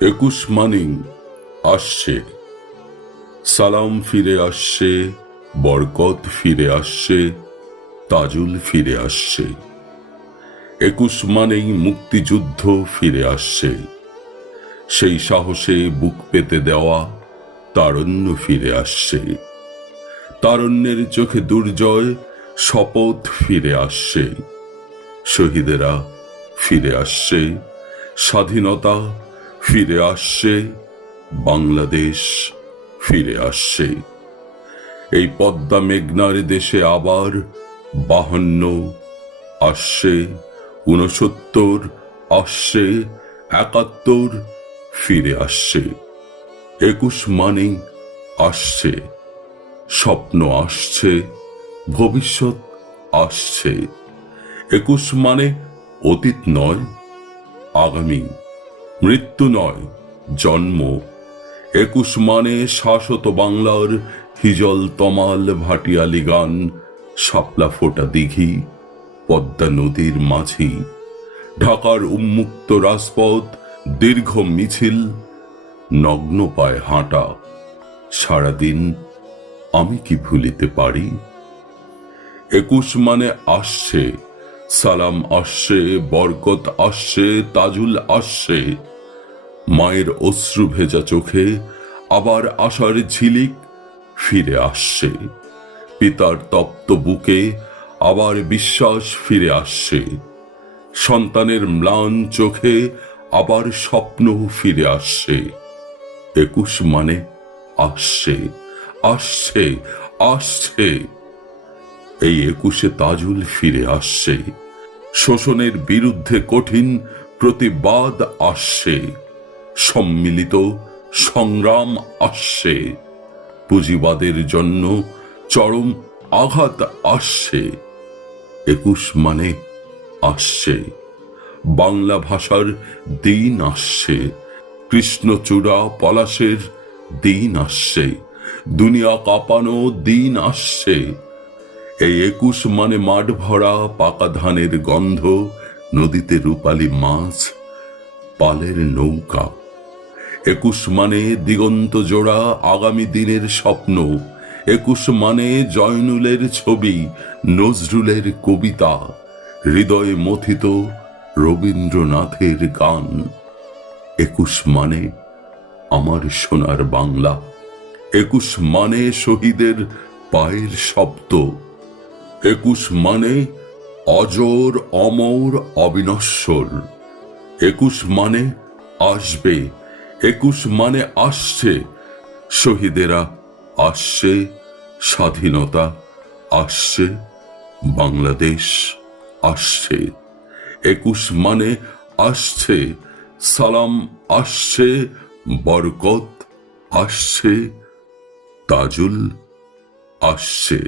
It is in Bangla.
21 মানিং আসছে, সালাম ফিরে আসছে, বরকত ফিরে আসছে, তাজুল ফিরে আসছে। 21 মানেই মুক্তিযুদ্ধ ফিরে আসছে, সেই সাহসে বুক পেতে দেওয়া তারণ্য ফিরে আসছে। তারণ্যের চোখে দুর্জয়, শপথ ফিরে আসছে। শহীদেরা ফিরে আসছে, স্বাধীনতা ফিরে আসছে, বাংলাদেশ ফিরে আসছে। এই পদ্মা মেঘনার দেশে আবার 52 আসছে, 69 আসছে, 71 ফিরে আসছে। 21 মানেই আসছে, স্বপ্ন আসছে, ভবিষ্যৎ আসছে। 21 মানে অতীত নয়, আগামী, মৃত্যু নয়, জন্ম। 21 মানে শাশ্বত বাংলার হিজল তমাল ভাটিয়ালি গান, শাপলা ফোটা দিঘি, পদ্মা নদীর মাঝি, ঢাকার উন্মুক্ত রাজপথ, দীর্ঘ মিছিল, নগ্ন পায়ে হাঁটা। সারাদিন আমি কি ভুলিতে পারি? 21 মানে আসছে, সালাম আসছে, বরকত আসছে, তাজুল আসছে। মায়ের অশ্রু ভেজা চোখে আবার আশার ঝিলিক ফিরে আসছে। পিতার তপ্ত বুকে আবার বিশ্বাস ফিরে আসছে। সন্তানের ম্লান চোখে আবার স্বপ্ন ফিরে আসছে। 21 মানে আসছে, আসছে, আসছে। এই 21-এ তাজুল ফিরে আসছে। শোষণের বিরুদ্ধে কঠিন প্রতিবাদ আসছে, সম্মিলিত সংগ্রাম আসছে। পুঁজিবাদের জন্য চরম আঘাত আসছে। 21 মানে আসছে, বাংলা ভাষার দিন আসছে, কৃষ্ণচূড়া পলাশের দিন আসছে, দুনিয়া কাঁপানো দিন আসছে। এই 21 মানে মাঠ ভরা পাকা ধানের গন্ধ, নদীতে রূপালী মাছ, পালের নৌকা। 21 মানে দিগন্ত জোড়া আগামী দিনের স্বপ্ন। 21 মানে জয়নুলের ছবি, নজরুলের কবিতা, হৃদয়ে মথিত রবীন্দ্রনাথের গান। 21 মানে আমার সোনার বাংলা। 21 মানে শহীদের পায়ের শব্দ। 21 মানে অজর, অমর, অবিনশ্বর। 21 মানে আসবে, 21 মানে আসছে। শহীদেরা আসছে, স্বাধীনতা আসছে, বাংলাদেশ আসছে। 21 মানে আসছে, সালাম আসছে, বরকত আসছে, তাজুল আসছে।